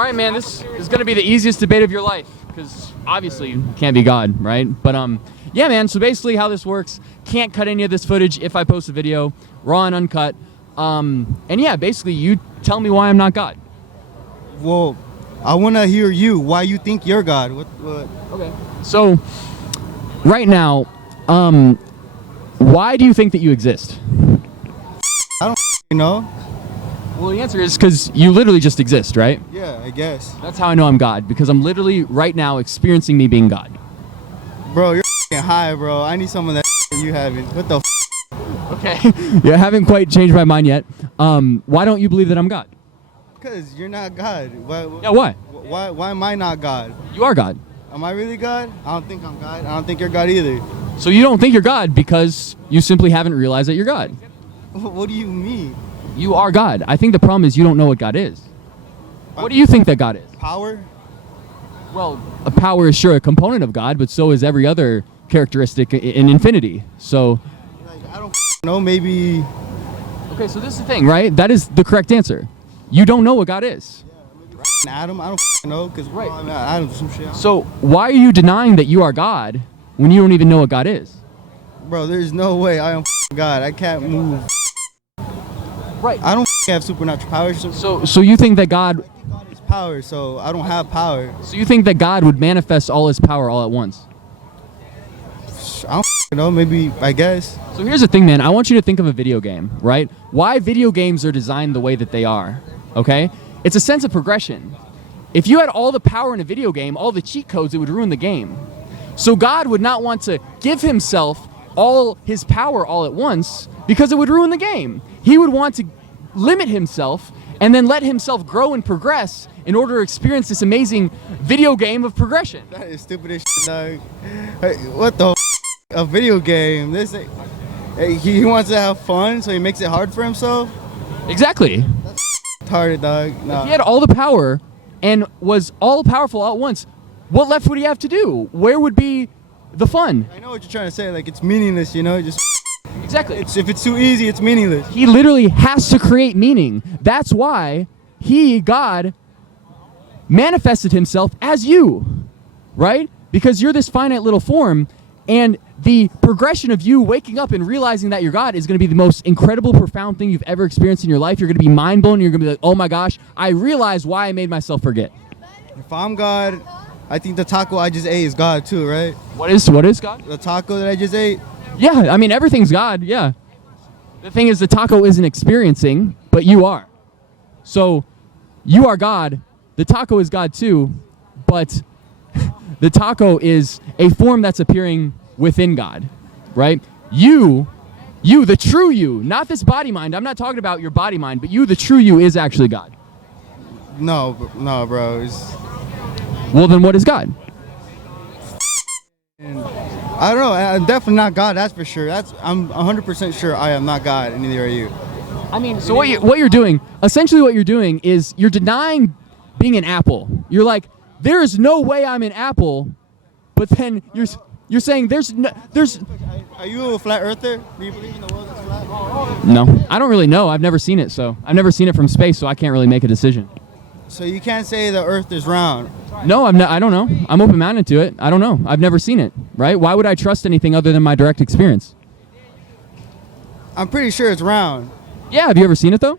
All right, man, this is going to be the easiest debate of your life because obviously you can't be God, right? But yeah, man, so basically how this works, can't cut any of this footage if I post a video, raw and uncut. And yeah, basically you tell me why I'm not God. Well, I want to hear you, why you think you're God. What? Okay. So, right now, why do you think that you exist? I don't know. Well, the answer is because you literally just exist, right? Yeah, I guess. That's how I know I'm God, because I'm literally right now experiencing me being God. Bro, you're high, bro. I need some of that you haven't. What the Okay. Yeah, I haven't quite changed my mind yet. Why don't you believe that I'm God? Because you're not God. Yeah, why? Why am I not God? You are God. Am I really God? I don't think I'm God. I don't think you're God either. So you don't think you're God because you simply haven't realized that you're God. What do you mean? You are God. I think the problem is you don't know what God is. What do you think that God is? Power? Well, a power is sure a component of God, but so is every other characteristic in infinity. So, Like, I don't know, maybe... okay, so this is the thing, right? That is the correct answer. You don't know what God is. An atom? I don't know, because Right. I'm an atom or some shit. So why are you denying that you are God when you don't even know what God is? Bro, there's no way I am God. I can't move. Right. I don't have supernatural powers. So you think that God It's power, so I don't have power. so you think that God would manifest all his power all at once? I don't know, maybe, I guess. So here's the thing, man. I want you to think of a video game, right? Why video games are designed the way that they are, okay? It's a sense of progression. If you had all the power in a video game, all the cheat codes, it would ruin the game. So God would not want to give himself all his power all at once because it would ruin the game. He would want to limit himself and then let himself grow and progress in order to experience this amazing video game of progression. That is stupid as shit, dog. Hey, what the a video game? This ain't- hey, he wants to have fun, so he makes it hard for himself? Exactly. Retarded, dog. If Nah. he had all the power and was all powerful all at once, what left would he have to do? Where would be the fun? I know what you're trying to say, like it's meaningless, you know? Just Exactly. if it's too easy, it's meaningless. He literally has to create meaning. That's why he, God, manifested himself as you, right? Because you're this finite little form, and the progression of you waking up and realizing that you're God is going to be the most incredible, profound thing you've ever experienced in your life. You're going to be mind blown. You're going to be like, oh my gosh, I realized why I made myself forget. If I'm God, I think the taco I just ate is God too, right? What is God? The taco that I just ate? Yeah, I mean, everything's God, yeah. The thing is, the taco isn't experiencing, but you are. So, you are God, the taco is God too, but the taco is a form that's appearing within God, right? You, the true you, not this body mind, I'm not talking about your body mind, but you, the true you, is actually God. No, bro. Well, then what is God? I don't know. I'm definitely not God, that's for sure. I'm 100% sure I am not God, and neither are you. I mean, so what you're doing, essentially what you're doing is you're denying being an apple. You're like, there's no way I'm an apple, but then you're saying there's. Are you a flat earther? Do you believe in the world is flat? No, I don't really know. I've never seen it, so I've never seen it from space, so I can't really make a decision. So you can't say the earth is round. No, I don't know. I'm open-minded to it. I don't know. I've never seen it, right? Why would I trust anything other than my direct experience? I'm pretty sure it's round. Yeah, have you ever seen it though?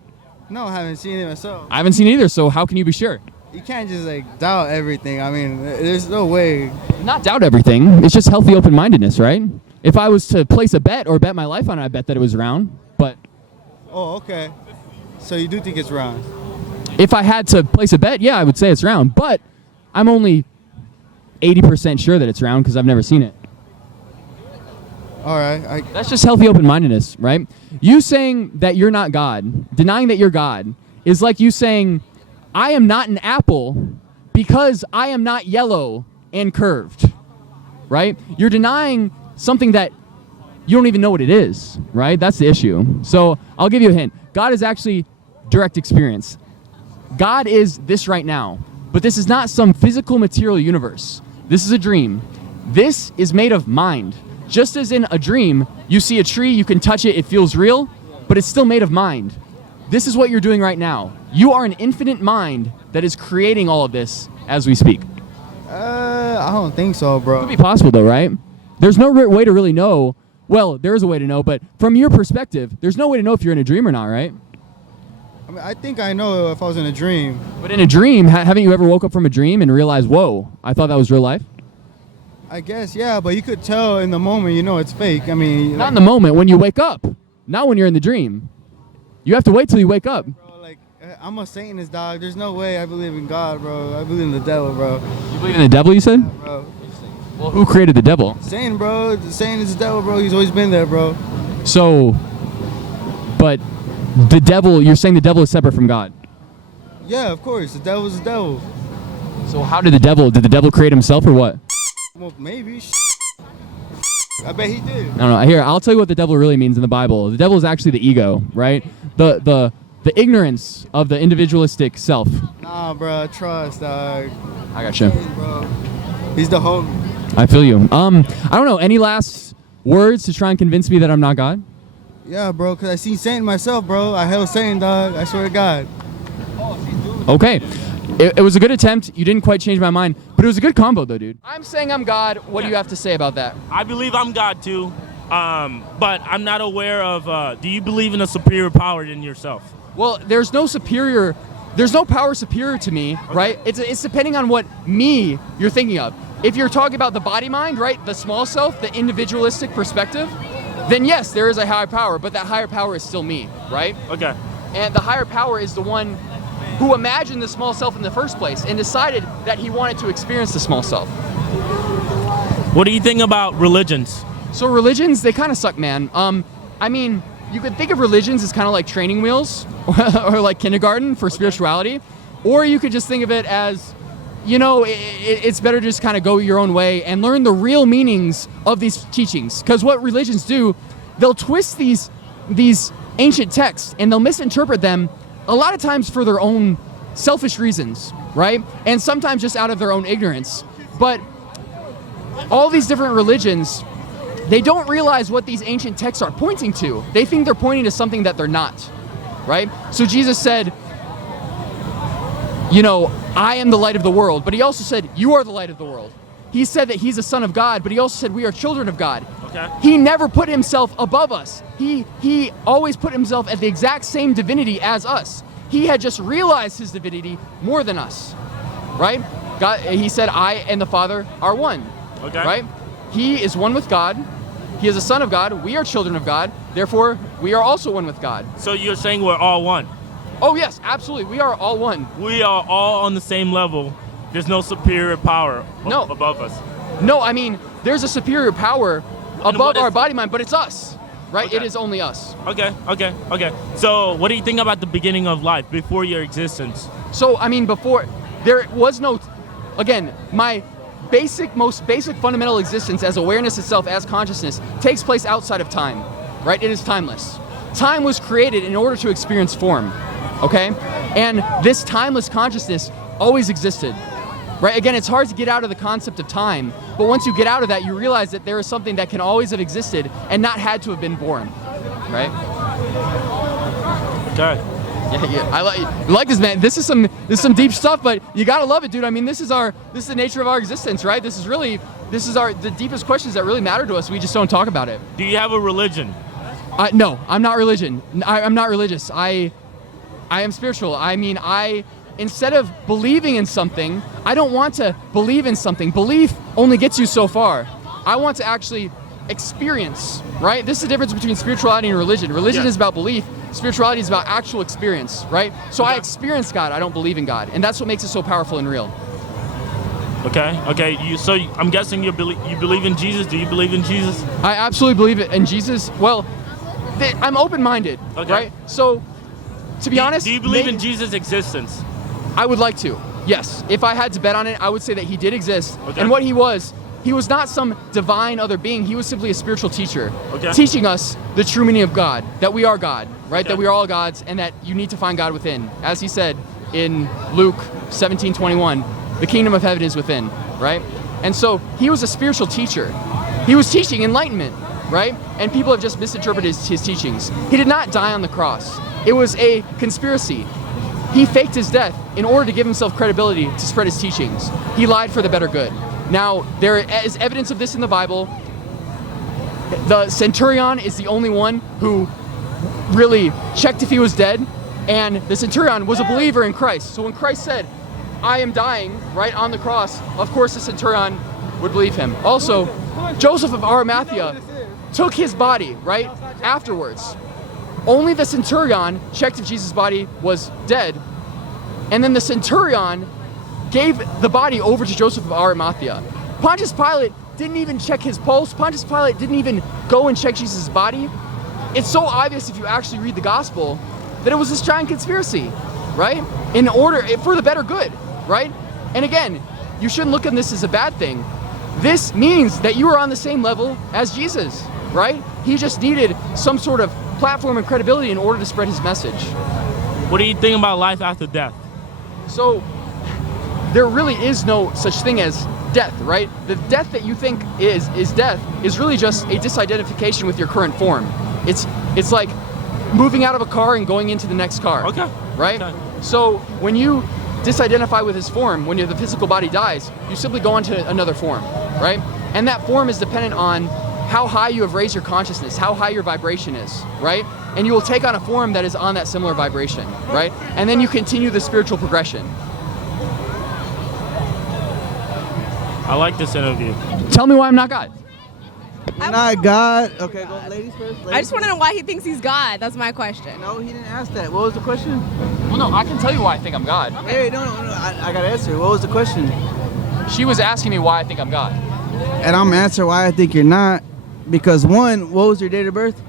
No, I haven't seen it myself. I haven't seen it either, so how can you be sure? You can't just like doubt everything. I mean, there's no way. Not doubt everything. It's just healthy open-mindedness, right? If I was to place a bet or bet my life on it, I bet that it was round, but Oh, okay. So you do think it's round? if I had to place a bet, yeah, I would say it's round, but I'm only 80% sure that it's round because I've never seen it. All right. That's just healthy open-mindedness, right? You saying that you're not God, denying that you're God, is like you saying, I am not an apple because I am not yellow and curved, right? You're denying something that you don't even know what it is, right? That's the issue. So I'll give you a hint. God is actually direct experience. God is this right now, but this is not some physical material universe. This is a dream. This is made of mind. Just as in a dream, you see a tree, you can touch it, it feels real, but it's still made of mind. this is what you're doing right now. You are an infinite mind that is creating all of this as we speak. I don't think so, It bro. could be possible though, right? There's no way to really know. Well, there is a way to know, but from your perspective, there's no way to know if you're in a dream or not, right? I mean, I think I know if I was in a dream. But in a dream, haven't you ever woke up from a dream and realized, whoa, I thought that was real life? I guess, yeah, but you could tell in the moment, you know, it's fake. I mean, Not in the moment, when you wake up. Not when you're in the dream. You have to wait till you wake up. bro, like, I'm a Satanist, dog. There's no way I believe in God, bro. I believe in the devil, bro. You believe in the devil, you said? Bro, Well, who created the devil? Satan, bro. Satan is the devil, bro. He's always been there, bro. So, but the devil, you're saying the devil is separate from God. Yeah, of course. The devil's the devil. So how did the devil create himself or what? Well, maybe. I bet he did. I don't know. Here, I'll tell you what the devil really means in the Bible. The devil is actually the ego, right? The ignorance of the individualistic self. Nah, bro. Trust, dog. I got you. Bro. He's the homie. I feel you. I don't know. Any last words to try and convince me that I'm not God? Yeah, bro. Cause I seen Satan myself, bro. I held Satan, dog. I swear to God. Okay. It was a good attempt. You didn't quite change my mind, but it was a good combo, though, dude. I'm saying I'm God. What do you have to say about that? I believe I'm God too, but I'm not aware of. Do you believe in a superior power than yourself? Well, there's no power superior to me, right? It's depending on what me you're thinking of. If you're talking about the body mind, right, the small self, the individualistic perspective, then yes, there is a higher power, but that higher power is still me, right? Okay. And the higher power is the one who imagined the small self in the first place and decided that he wanted to experience the small self. What do you think about religions? So religions, they kind of suck, man. I mean, you could think of religions as kind of like training wheels or like kindergarten for spirituality, or you could just think of it as, you know, it's better to just kind of go your own way and learn the real meanings of these teachings. Because what religions do, they'll twist these ancient texts and they'll misinterpret them a lot of times for their own selfish reasons, right? And sometimes just out of their own ignorance. But all these different religions, they don't realize what these ancient texts are pointing to. They think they're pointing to something that they're not, right? So Jesus said, you know, I am the light of the world, but he also said, you are the light of the world. He said that he's a son of God, but he also said we are children of God. Okay. He never put himself above us. He always put himself at the exact same divinity as us. He had just realized his divinity more than us, right? God, he said, I and the Father are one, Okay. right? He is one with God. He is a son of God. We are children of God. Therefore, we are also one with God. So you're saying we're all one? Oh, yes, absolutely. We are all one. We are all on the same level. There's no superior power No. above us. No, I mean, there's a superior power above what is our it? body mind, but it's us, right? Okay. It is only us. Okay. So what do you think about the beginning of life, before your existence? So, I mean, before, there was no, again, my most basic fundamental existence as awareness itself, as consciousness, takes place outside of time, right? It is timeless. Time was created in order to experience form, okay? And this timeless consciousness always existed, right? Again, it's hard to get out of the concept of time, but once you get out of that, you realize that there is something that can always have existed and not had to have been born, right? Okay. Yeah, I like this, man. This is some deep stuff, but you gotta love it, dude. I mean, this is the nature of our existence, right? This is the deepest questions that really matter to us. We just don't talk about it. Do you have a religion? No, I'm not I'm not religious. I am spiritual. I mean, instead of believing in something, I don't want to believe in something. Belief only gets you so far. I want to actually experience, right? This is the difference between spirituality and religion. Religion Yeah. is about belief. Spirituality is about actual experience, right? So I Okay. experience God. I don't believe in God. And that's what makes it so powerful and real. Okay. I'm guessing you believe in Jesus. Do you believe in Jesus? I absolutely believe it in Jesus. Well, I'm open-minded, Okay. right? So, to be honest, Do you believe in maybe- Jesus' existence? I would like to. Yes. If I had to bet on it, I would say that he did exist. Okay. And what he was not some divine other being. He was simply a spiritual teacher, Okay. teaching us the true meaning of God, that we are God, right? Okay. That we are all gods, and that you need to find God within. As he said in Luke 17:21, the kingdom of heaven is within, right? And so he was a spiritual teacher. He was teaching enlightenment, right? And people have just misinterpreted his teachings. He did not die on the cross. It was a conspiracy. He faked his death in order to give himself credibility to spread his teachings. He lied for the better good. Now, there is evidence of this in the Bible. The centurion is the only one who really checked if he was dead, and the centurion was a believer in Christ. So when Christ said, I am dying, right, on the cross, of course the centurion would believe him. Also, Joseph of Arimathea took his body, right, afterwards. Only the centurion checked if Jesus' body was dead, and then the centurion gave the body over to Joseph of Arimathea. Pontius Pilate didn't even check his pulse. Pontius Pilate didn't even go and check Jesus' body. It's so obvious if you actually read the gospel that it was this giant conspiracy, right? In order, for the better good, right? And again, you shouldn't look at this as a bad thing. This means that you are on the same level as Jesus, right? He just needed some sort of platform and credibility in order to spread his message. What do you think about life after death? So there really is no such thing as death, right? The death that you think is death is really just a disidentification with your current form. It's like moving out of a car and going into the next car. Okay. Right? Okay. So when you disidentify with his form, when the physical body dies, you simply go on to another form, right? And that form is dependent on how high you have raised your consciousness, how high your vibration is, right? And you will take on a form that is on that similar vibration, right? And then you continue the spiritual progression. I like this interview. Tell me why I'm not God. You're not God. Okay, go ladies first. Ladies I just want to know why he thinks he's God. That's my question. No, he didn't ask that. What was the question? Well, no, I can tell you why I think I'm God. Hey, no. I got to answer. What was the question? She was asking me why I think I'm God. And I'm answering why I think you're not. Because one, what was your date of birth?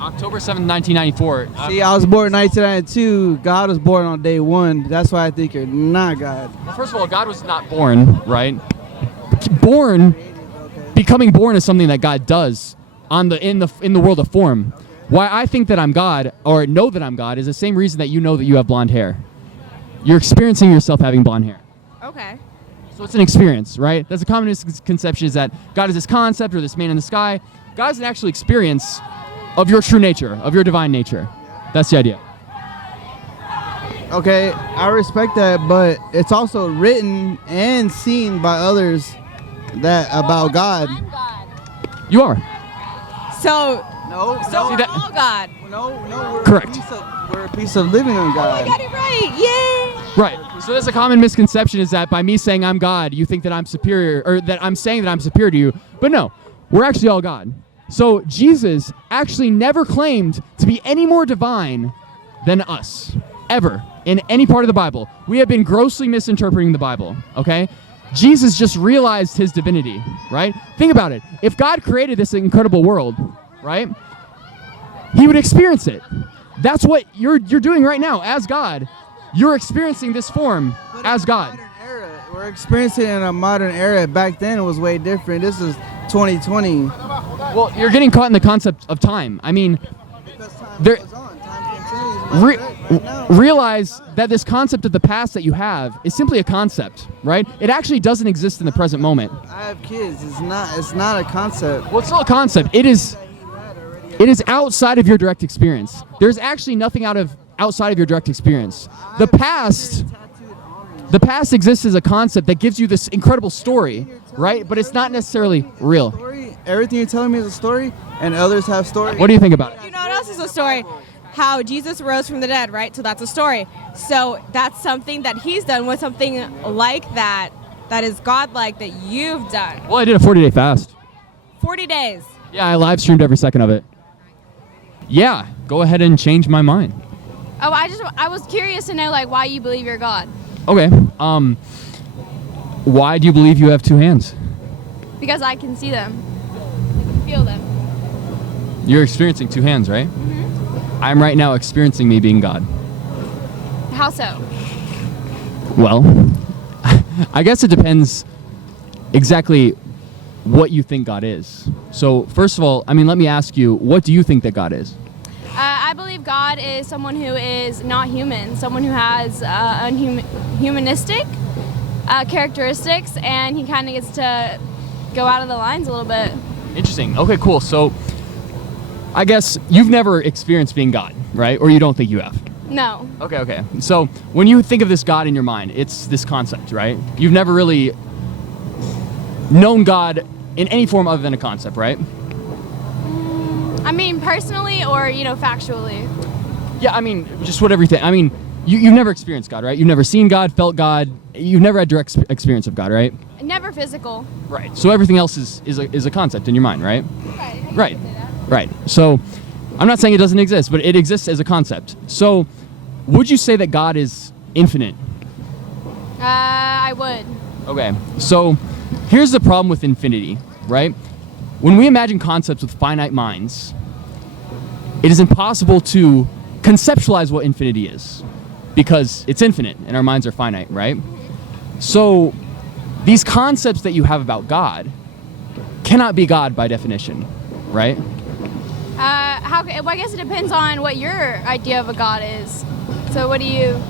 October 7th, 1994. See, I was born in 1992. God was born on day one. That's why I think you're not God. Well, first of all, God was not born, right? Becoming born is something that God does in the world of form. Why I think that I'm God, or know that I'm God, is the same reason that you know that you have blonde hair. You're experiencing yourself having blonde hair. Okay. So it's an experience, right? That's a common misconception, is that God is this concept or this man in the sky. God is an actual experience of your true nature, of your divine nature. That's the idea. Okay, I respect that, but it's also written and seen by others that about God. I'm God. You are. So No, we're that- all God. no, we're Correct. We're a piece of living on I God. got it right. Yay! Right. So that's a common misconception, is that by me saying I'm God, you think that I'm superior, or that I'm saying that I'm superior to you. But no, we're actually all God. So Jesus actually never claimed to be any more divine than us, ever, in any part of the Bible. We have been grossly misinterpreting the Bible, okay? Jesus just realized his divinity, right? Think about it. If God created this incredible world, right, he would experience it. That's what you're doing right now as God. You're experiencing this form as God. Modern era. We're experiencing it in a modern era. Back then it was way different. This is 2020. Well, you're getting caught in the concept of time. I mean, Because time There- goes on. Time continues. re- Right now. realize that this concept of the past that you have is simply a concept, right? It actually doesn't exist in the present moment. I have kids. It's not a concept. Well, it's still a concept. It is outside of your direct experience. There's actually nothing outside of your direct experience. The past exists as a concept that gives you this incredible story, right? But it's not necessarily real. Story. Everything you're telling me is a story, and others have stories. What do you think about it? You know what else is a story? How Jesus rose from the dead, right? So that's a story. So that's something that he's done with something like that is godlike that you've done. Well, I did a 40-day fast. 40 days. Yeah, I live streamed every second of it. Yeah, go ahead and change my mind. Oh, I was curious to know like why you believe you're God. Okay. Why do you believe you have two hands? Because I can see them. I can feel them. You're experiencing two hands, right? I'm right now experiencing me being God. How so? Well, I guess it depends exactly what you think God is. So, first of all, I mean, let me ask you, what do you think that God is? I believe God is someone who is not human, someone who has humanistic characteristics, and he kind of gets to go out of the lines a little bit. Interesting. Okay, cool. So, I guess you've never experienced being God, right? Or you don't think you have? No. Okay. So when you think of this God in your mind, it's this concept, right? You've never really known God in any form other than a concept, right? I mean, personally or, factually? Yeah, I mean, just whatever you think. I mean, you've never experienced God, right? You've never seen God, felt God. You've never had direct experience of God, right? Never physical. Right. So everything else is a concept in your mind, right? Right. Right. Right. So I'm not saying it doesn't exist, but it exists as a concept. So would you say that God is infinite? I would. Okay. So here's the problem with infinity, right? When we imagine concepts with finite minds, it is impossible to conceptualize what infinity is because it's infinite and our minds are finite, right? So these concepts that you have about God cannot be God by definition, right? Well, I guess it depends on what your idea of a God is. So what do you...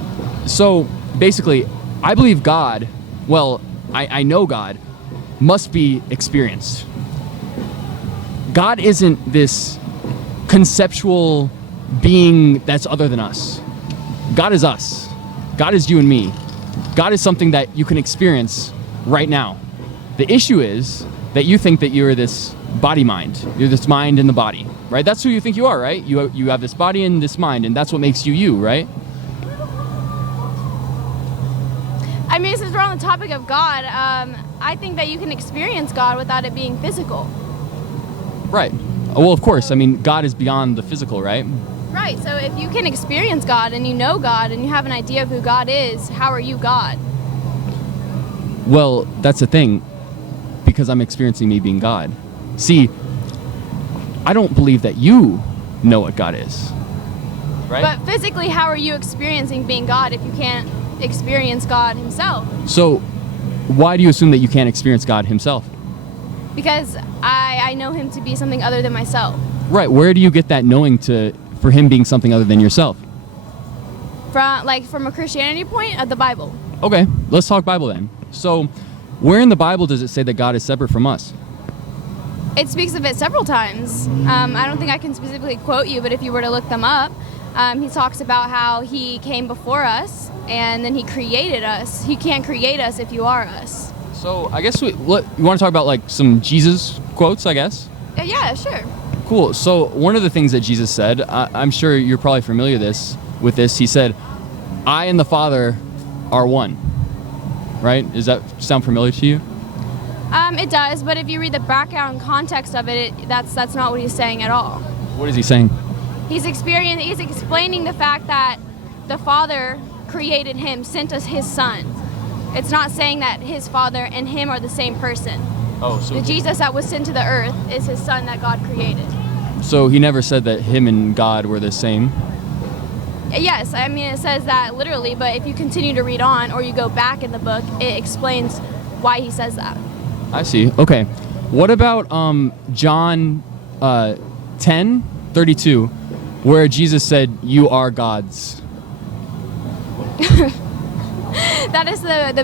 So basically, I believe God, well, I know God must be experienced. God isn't this conceptual being that's other than us. God is us. God is you and me. God is something that you can experience right now. The issue is that you think that you're this body mind. You're this mind in the body, right? That's who you think you are, right? You have this body and this mind, and that's what makes you you, right? I mean, since we're on the topic of God, I think that you can experience God without it being physical. Right. Well, of course. I mean, God is beyond the physical, right? Right. So if you can experience God and you know God and you have an idea of who God is, how are you God? Well, that's the thing, because I'm experiencing me being God. See, I don't believe that you know what God is, right? But physically, how are you experiencing being God if you can't experience God himself? So, why do you assume that you can't experience God himself? Because I know him to be something other than myself. Right. Where do you get that knowing for him being something other than yourself? From a Christianity point of the Bible. Okay, let's talk Bible then. So, where in the Bible does it say that God is separate from us? It speaks of it several times. I don't think I can specifically quote you, but if you were to look them up, he talks about how he came before us and then he created us. He can't create us if you are us. So, I guess you want to talk about like some Jesus quotes, I guess? Yeah, sure. Cool. So, one of the things that Jesus said, I'm sure you're probably familiar with this. He said, "I and the Father are one." Right? Does that sound familiar to you? It does, but if you read the background context of it, that's not what he's saying at all. What is he saying? He's explaining the fact that the Father created him, sent us his Son. It's not saying that his Father and him are the same person. Oh, so The Jesus that was sent to the earth is his Son that God created. So he never said that him and God were the same? Yes, I mean it says that literally, but if you continue to read on or you go back in the book, it explains why he says that. I see. Okay. What about John 10:32, where Jesus said, "You are gods"? That is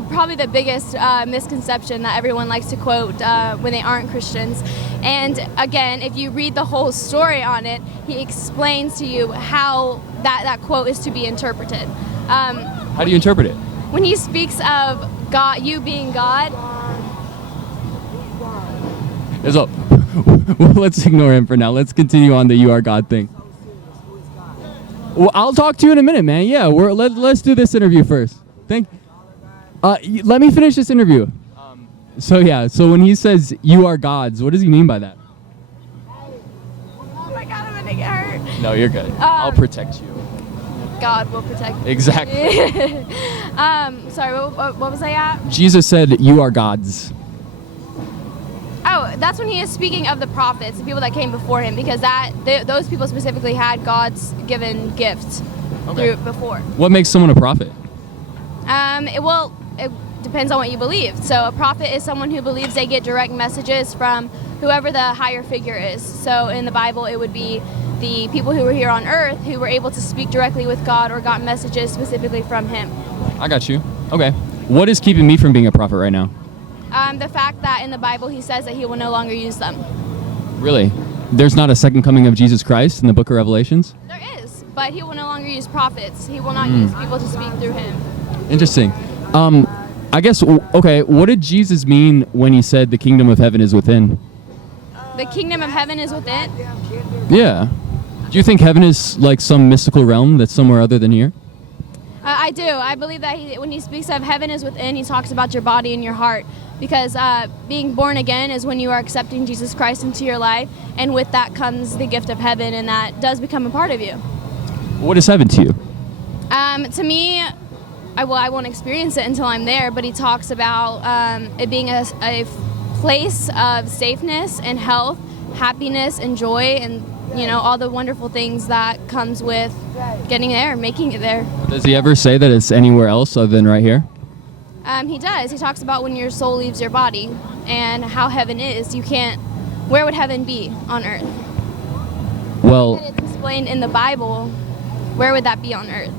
probably the biggest misconception that everyone likes to quote when they aren't Christians. And again, if you read the whole story on it, he explains to you how that quote is to be interpreted. How do you interpret it? When he speaks of God, you being God. So, well, let's ignore him for now. Let's continue on the "you are God" thing. Well, I'll talk to you in a minute, man. Yeah, let's do this interview first. Let me finish this interview. So when he says "you are gods," what does he mean by that? Oh my God, I'm gonna get hurt. No, you're good. I'll protect you. God will protect me. Exactly. Sorry, what was I at? Jesus said, "You are gods." Oh, that's when he is speaking of the prophets, the people that came before him, because those people specifically had God's given gifts through before. What makes someone a prophet? It depends on what you believe. So a prophet is someone who believes they get direct messages from whoever the higher figure is. So in the Bible, it would be the people who were here on earth who were able to speak directly with God or got messages specifically from him. I got you. Okay. What is keeping me from being a prophet right now? The fact that in the Bible he says that he will no longer use them. Really? There's not a second coming of Jesus Christ in the book of Revelations? There is, but he will no longer use prophets. He will not use people to speak through him. Interesting. I guess, okay, what did Jesus mean when he said the kingdom of heaven is within? The kingdom of heaven is within. Yeah. Do you think heaven is like some mystical realm that's somewhere other than here? I do. I believe that when he speaks of heaven is within, he talks about your body and your heart. Because being born again is when you are accepting Jesus Christ into your life, and with that comes the gift of heaven, and that does become a part of you. What is heaven to you? To me, I won't experience it until I'm there, but he talks about it being a place of safeness and health, happiness and joy, and all the wonderful things that comes with getting there, making it there. Does he ever say that it's anywhere else other than right here? He does. He talks about when your soul leaves your body and how heaven is. Where would heaven be on earth? Well, It's explained in the Bible. Where would that be on earth?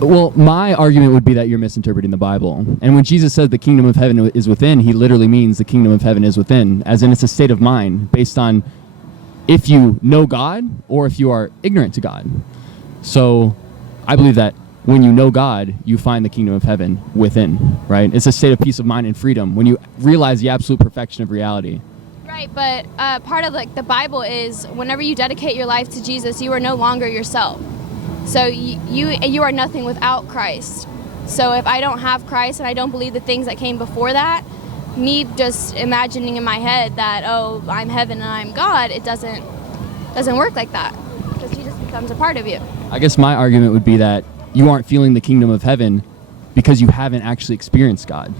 well, my argument would be that you're misinterpreting the Bible. And when Jesus said the kingdom of heaven is within, he literally means the kingdom of heaven is within, as in it's a state of mind based on if you know God or if you are ignorant to God. So I believe that when you know God, you find the kingdom of heaven within, right? It's a state of peace of mind and freedom when you realize the absolute perfection of reality. Right, but part of the Bible is whenever you dedicate your life to Jesus, you are no longer yourself. So you are nothing without Christ. So if I don't have Christ and I don't believe the things that came before that, me just imagining in my head that, oh, I'm heaven and I'm God, it doesn't work like that. Because he just becomes a part of you. I guess my argument would be that you aren't feeling the kingdom of heaven because you haven't actually experienced God.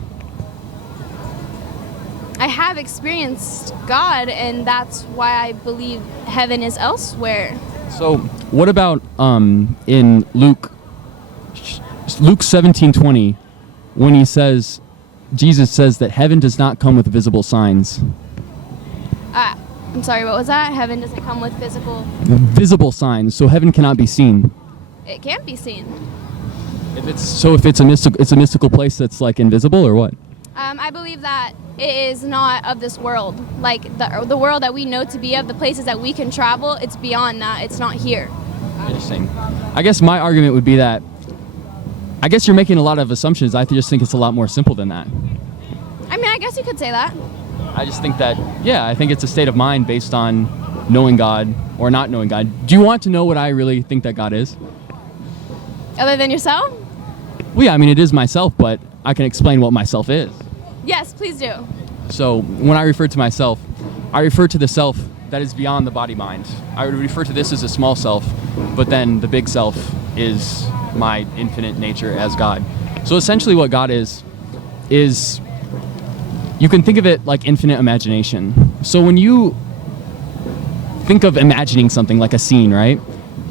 I have experienced God, and that's why I believe heaven is elsewhere. So what about in Luke 17:20, when Jesus says that heaven does not come with visible signs? I'm sorry, what was that? Heaven doesn't come with physical. Visible signs, so heaven cannot be seen. It can't be seen. If it's a mystical place that's like invisible, or what? I believe that it is not of this world. Like the world that we know to be of, the places that we can travel, it's beyond that. It's not here. Interesting. I guess my argument would be that I guess you're making a lot of assumptions. I just think it's a lot more simple than that. I mean, I guess you could say that. I just think that, yeah, I think it's a state of mind based on knowing God or not knowing God. Do you want to know what I really think that God is? Other than yourself? Well, yeah, I mean, it is myself, but I can explain what myself is. Yes, please do. So when I refer to myself, I refer to the self that is beyond the body-mind. I would refer to this as a small self, but then the big self is my infinite nature as God. So essentially what God is you can think of it like infinite imagination. So when you think of imagining something like a scene, right?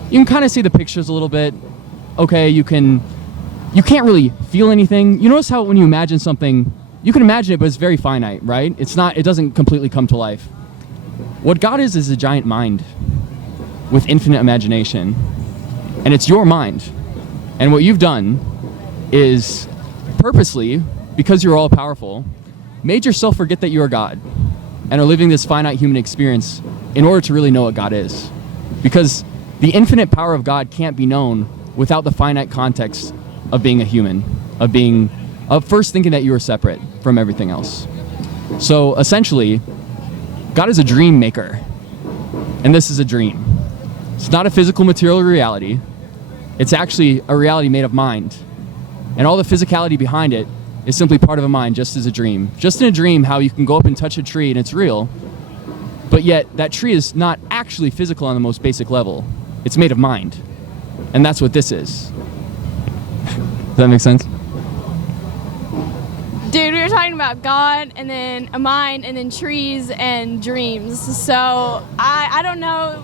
You can kind of see the pictures a little bit. Okay, you can't really feel anything. You notice how when you imagine something, you can imagine it, but it's very finite, right? It doesn't completely come to life. What God is a giant mind with infinite imagination. And it's your mind. And what you've done is purposely, because you're all powerful, made yourself forget that you are God and are living this finite human experience in order to really know what God is. Because the infinite power of God can't be known without the finite context of being a human, of first thinking that you are separate from everything else. So essentially, God is a dream maker, and this is a dream. It's not a physical material reality. It's actually a reality made of mind. And all the physicality behind it is simply part of a mind, just as a dream. Just in a dream, how you can go up and touch a tree and it's real, but yet that tree is not actually physical on the most basic level. It's made of mind. And that's what this is. Does that make sense? Dude, we were talking about God and then a mind and then trees and dreams. So I don't know.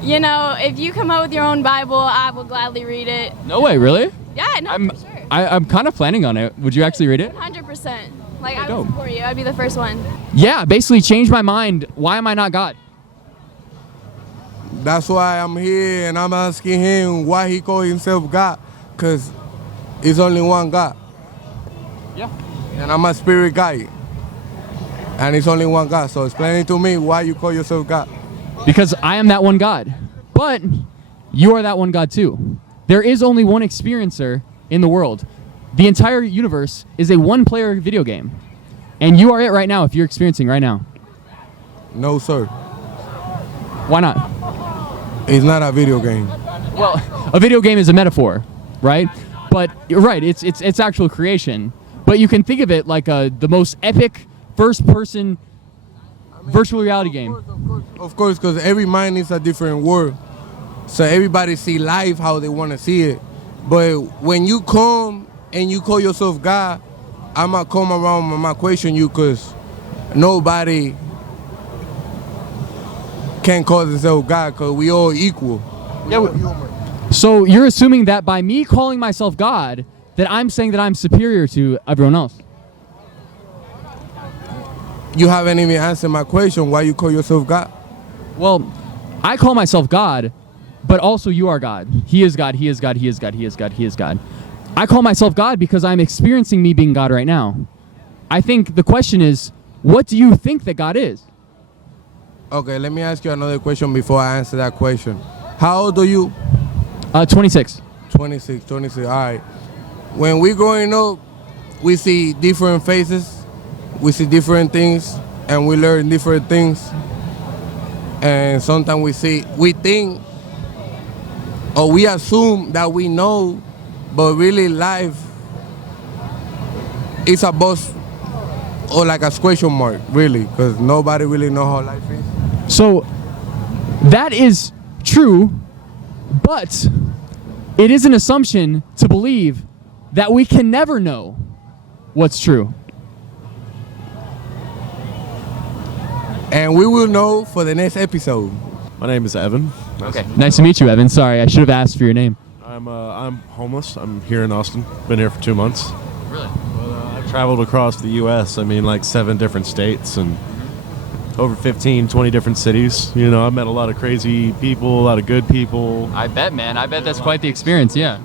You know, if you come up with your own Bible, I will gladly read it. No way, really? Yeah, no, for sure. I'm kind of planning on it. Would you actually read it? 100%. Like, I dope. would support you. I'd be the first one. Yeah, basically change my mind. Why am I not God? That's why I'm here and I'm asking him why he call himself God, because it's only one God. Yeah. And I'm a spirit guy. And it's only one God. So explain to me why you call yourself God. because I am that one God. But you are that one God too. There is only one experiencer in the world. The entire universe is a one-player video game. And you are it right now if you're experiencing right now. No, sir. Why not? It's not a video game. Well, a video game is a metaphor, right? But you're right, it's actual creation. But you can think of it like the most epic first-person virtual reality game. Of course, because every mind is a different world. So everybody see life how they want to see it. But when you come and you call yourself God, I'm going to come around and question you because nobody can call themselves God because we all equal. Yeah, so you're assuming that by me calling myself God, that I'm saying that I'm superior to everyone else. You haven't even answered my question, why you call yourself God? Well, I call myself God, but also you are God. He is God, he is God, he is God, he is God, he is God. I call myself God because I'm experiencing me being God right now. I think the question is, what do you think that God is? Okay, let me ask you another question before I answer that question. How old are you? 26. 26, all right. When we're growing up, we see different faces, we see different things, and we learn different things. And sometimes we think, or we assume that we know, but really life is a boss or like a question mark, really, because nobody really know how life is. So that is true, but it is an assumption to believe that we can never know what's true. And we will know for the next episode. My name is Evan. Okay. Nice to meet you, Evan. Sorry, I should have asked for your name. I'm homeless. I'm here in Austin. Been here for 2 months. Really? But, I've traveled across the U.S. I mean, like 7 different states and over 15, 20 different cities. You know, I've met a lot of crazy people, a lot of good people. I bet, man. I bet that's quite the experience, yeah.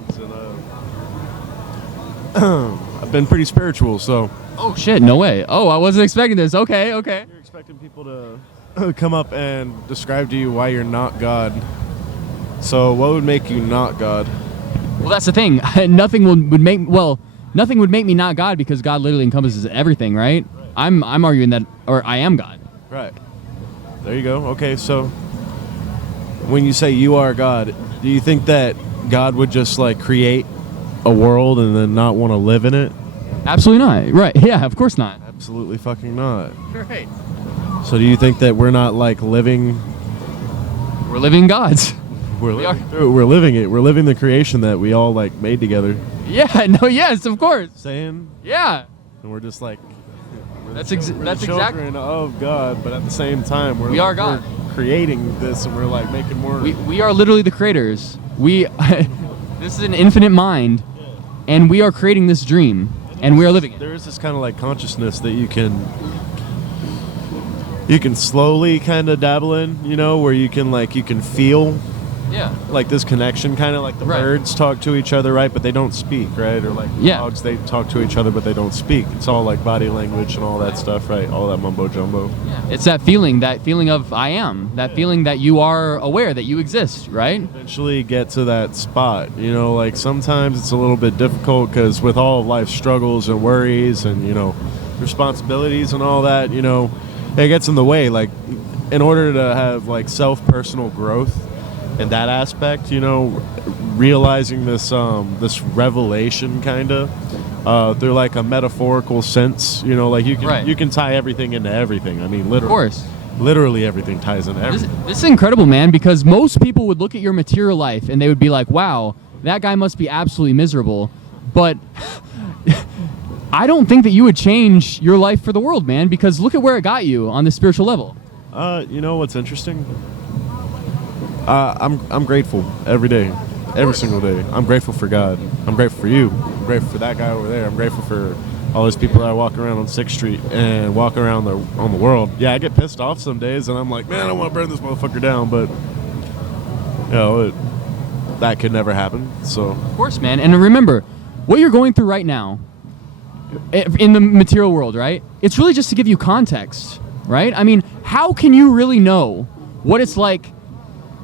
And, I've been pretty spiritual, so. Oh, shit, no way. Oh, I wasn't expecting this. Okay. You're expecting people to come up and describe to you why you're not God. So what would make you not God? Well, that's the thing. Nothing would make me not God because God literally encompasses everything, right? I'm arguing that, or I am God. Right. There you go. Okay, so when you say you are God, do you think that God would just like create a world and then not want to live in it? Absolutely not. Right. Yeah, of course not. Absolutely fucking not. Right. So do you think that we're not like living? We're living gods. We're living it. We're living the creation that we all like made together. Yeah. No. Yes. Of course. Saying. Yeah. And we're just like. That's children exactly of God, but at the same time we are God. We're creating this, and we're like making more. We are literally the creators. We. This is an infinite mind, and we are creating this dream, and we are living it. There is this kind of like consciousness that you can slowly kind of dabble in, you know, where you can feel. Yeah. Like this connection, kind of like the Right. birds talk to each other, right? But they don't speak, right? Or like dogs, they talk to each other, but they don't speak. It's all like body language and all that stuff, right? All that mumbo jumbo. It's that feeling of I am, that feeling that you are aware that you exist, right? Eventually get to that spot, you know, like sometimes it's a little bit difficult because with all of life's struggles and worries and, you know, responsibilities and all that, you know, it gets in the way. Like in order to have like self-personal growth, in that aspect, you know, realizing this this revelation kind of through like a metaphorical sense, you know, like you can tie everything into everything. I mean, literally, Of course. literally everything ties into everything. This is incredible, man, because most people would look at your material life and they would be like, wow, that guy must be absolutely miserable. But I don't think that you would change your life for the world, man, because look at where it got you on the spiritual level. You know what's interesting? I'm grateful every day, every single day. I'm grateful for God. I'm grateful for you. I'm grateful for that guy over there. I'm grateful for all those people that I walk around on 6th Street and walk around on the world. Yeah, I get pissed off some days, and I'm like, man, I want to burn this motherfucker down, but you know, that could never happen. So Of course, man. And remember, what you're going through right now in the material world, right? It's really just to give you context, right? I mean, how can you really know what it's like,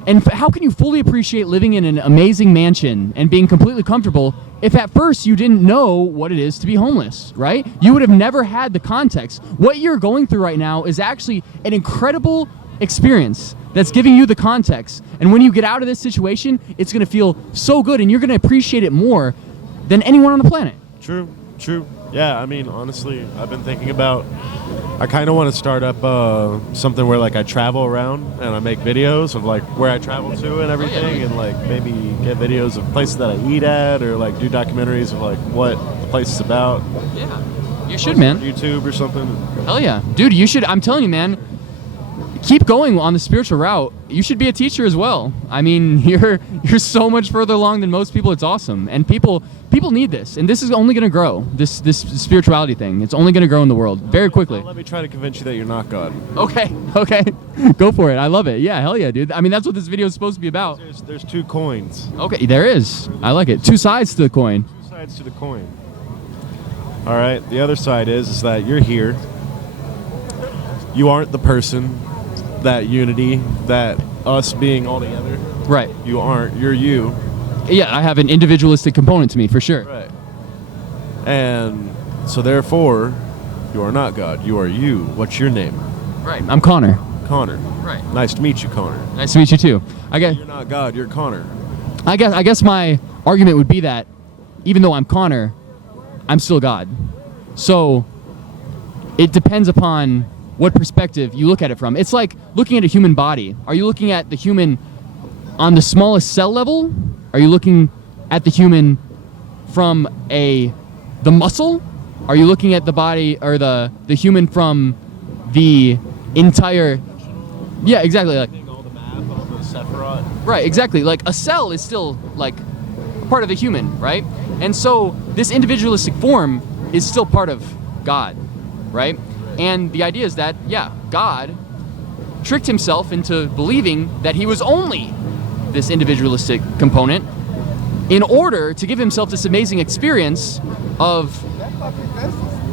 and how can you fully appreciate living in an amazing mansion and being completely comfortable if at first you didn't know what it is to be homeless, right? You would have never had the context. What you're going through right now is actually an incredible experience that's giving you the context. And when you get out of this situation, it's going to feel so good and you're going to appreciate it more than anyone on the planet. True. Yeah, I mean, honestly, I've been thinking about, I kind of want to start up something where like I travel around and I make videos of like where I travel to and everything, and like maybe get videos of places that I eat at, or like do documentaries of like what the place is about. Yeah, you should, man. YouTube or something. Hell yeah. Dude, you should, I'm telling you, man, keep going on the spiritual route. You should be a teacher as well. I mean, you're so much further along than most people. It's awesome. And people need this. And this is only going to grow. This spirituality thing. It's only going to grow in the world very quickly. Let me try to convince you that you're not God. Okay. Go for it. I love it. Yeah, hell yeah, dude. I mean, that's what this video is supposed to be about. There's two coins. Okay, there is. I like it. Two sides to the coin. Two sides to the coin. All right. The other side is that you're here. You aren't the person, that unity, that us being all together. Right. You aren't. You're you. Yeah, I have an individualistic component to me, for sure. Right. And so therefore, you are not God. You are you. What's your name? Right. I'm Connor. Connor. Right. Nice to meet you, Connor. Nice to meet you too. You're not God. You're Connor. I guess my argument would be that even though I'm Connor, I'm still God. So it depends upon what perspective you look at it from. It's like looking at a human body. Are you looking at the human on the smallest cell level? Are you looking at the human from the muscle? Are you looking at the body or the human from the entire? Yeah, exactly. Like All the math, all the Sephiroth. right, exactly. Like a cell is still like part of the human, right? And so this individualistic form is still part of God, right? And the idea is that, yeah, God tricked himself into believing that he was only this individualistic component in order to give himself this amazing experience of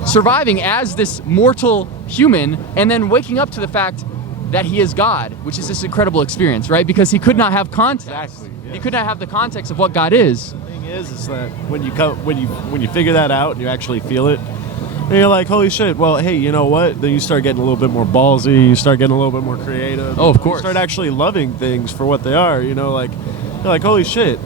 surviving as this mortal human and then waking up to the fact that he is God, which is this incredible experience, right? Because he could not have context. Exactly, yeah. He could not have the context of what God is. The thing is that when you figure that out and you actually feel it, and you're like, holy shit, well, hey, you know what? Then you start getting a little bit more ballsy, you start getting a little bit more creative. Oh, of course. You start actually loving things for what they are, like, you're like, holy shit,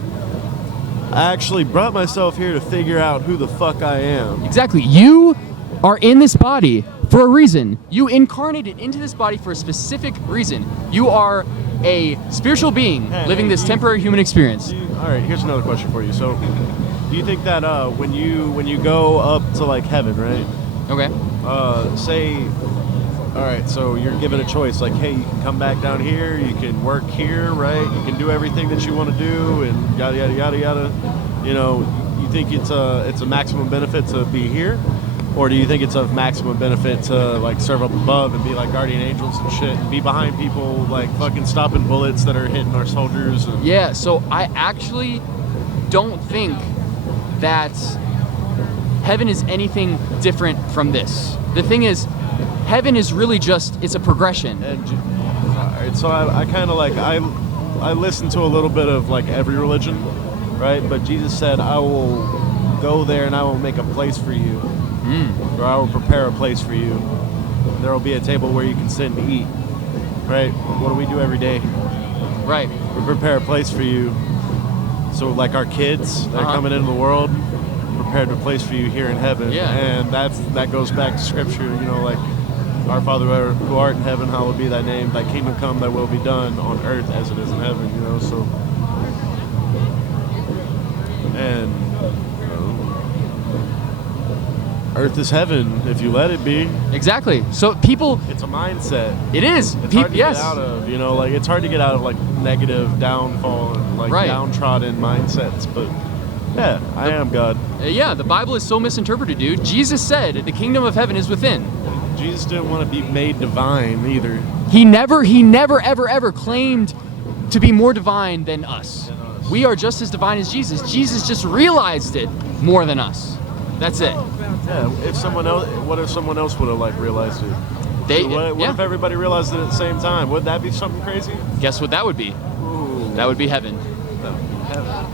I actually brought myself here to figure out who the fuck I am. Exactly. You are in this body for a reason. You incarnated into this body for a specific reason. You are a spiritual being living this temporary human experience. All right, here's another question for you. So, do you think that when you go up to like heaven, right? Okay. Say, all right, so you're given a choice, like, hey, you can come back down here, you can work here, right? You can do everything that you want to do, and yada yada yada yada. You think it's a maximum benefit to be here, or do you think it's of maximum benefit to like serve up above and be like guardian angels and shit, and be behind people like fucking stopping bullets that are hitting our soldiers? And Yeah. So I actually don't think that heaven is anything different from this. The thing is, heaven is really it's a progression. And all right, so I kind of like I listen to a little bit of like every religion, right? But Jesus said, I will go there and I will make a place for you, or I will prepare a place for you. There will be a table where you can sit and eat, right? What do we do every day? Right. We prepare a place for you. So like our kids that are coming into the world, prepared a place for you here in heaven. Yeah. And that goes back to scripture, like our Father who art in heaven, hallowed be thy name, thy kingdom come, thy will be done on earth as it is in heaven, so. And earth is heaven if you let it be. Exactly. So people, It's a mindset. it is. It's hard to Yes. get out of, like it's hard to get out of like negative downfall and like Right. downtrodden mindsets, but yeah, I am God. Yeah, the Bible is so misinterpreted, dude. Jesus said the kingdom of heaven is within. Jesus didn't want to be made divine either. He never, ever claimed to be more divine than us. We are just as divine as Jesus. Jesus just realized it more than us. That's it. Yeah, if someone else, what if someone else would have like realized it? They, What yeah. if everybody realized it at the same time? Would that be something crazy? Guess what that would be? Ooh, That would be heaven. that would be heaven.